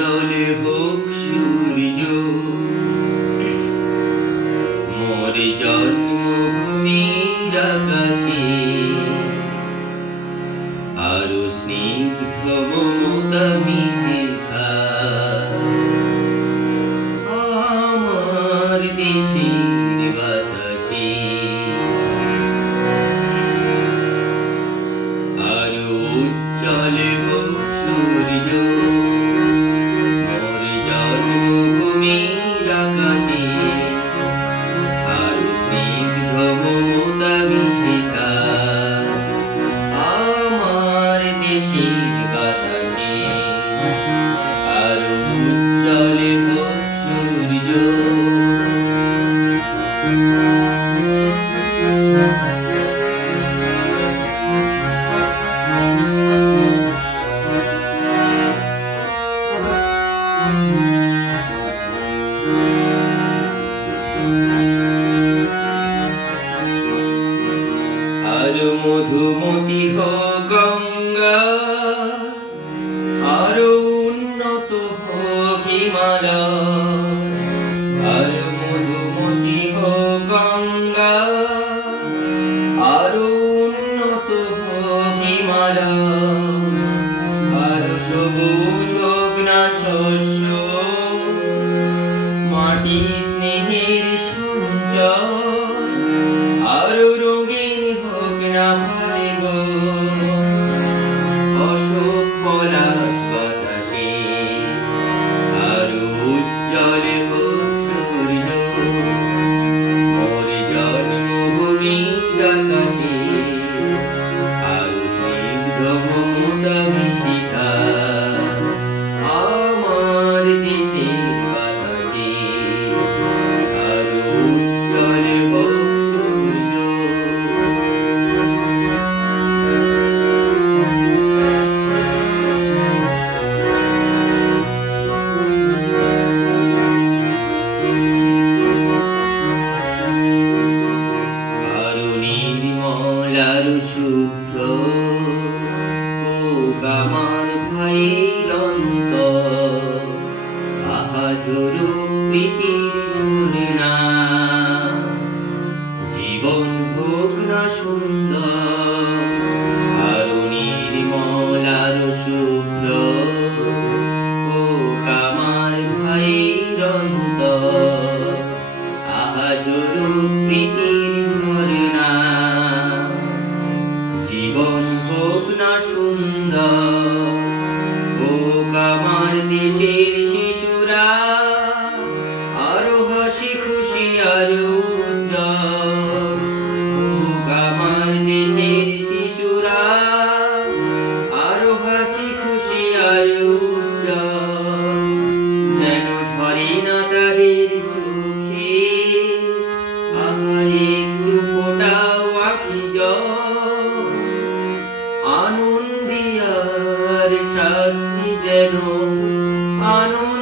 উজ্জ্বলে হোক সূর্য মোর জন্মভূমির আকাশে, আরো স্নিগ্ধ মমতা মিশে আমার দেশের বাতাসে। আরো উজ্জ্বলে হোক সূর্য মোর জন্মভূমির আকাশে, আরো স্নিগ্ধ মমতা মিশে আমার দেশের বাতাসে। আরো উজ্জ্বলে হোক সূর্য। আরো মধুমতি হোক গঙ্গা, আরো উন্নত হোক হিমালয়। আরো মধুমতি হোক গঙ্গা, আরো উন্নত হোক হিমালয়। আরো সবুজ হোক না শস্য, মাটি স্নেহের সঞ্চয়। আরো রঙিন হোক না ফলে গো অশোক পলাশ বাতাসে। আরো উজ্জ্বলে হোক সূর্য মোর জন্মভূমির আকাশে, আরো স্নিগ্ধ মমতা মিশে আমার দেশের বাতাসে। আরো উজ্জ্বলে হোক সূর্য। আরো নির্মল আরো শুভ্র হোক আমার ভাইয়ের অন্তর। আহা ঝরুক প্রীতির ঝরনা, জীবন হোক না সুন্দর। আরো নির্মল আরো শুভ্র হোক আমার ভাইয়ের অন্তর। আহা ঝরুক প্রীতির ঝরনা, জীবন হোক না সুন্দর। হোক আমার দেশের শিশুরা আরো হাসি খুশি আরো উজ্জ্বল। হোক আমার দেশের শিশুরা আরো হাসি খুশি আরো উজ্জ্বল। যেন ঝরে না তাদের চোখে আমার একটু ফোটাও আঁখি জল। আনন্দে আর শাস্তি যেন আনন্দ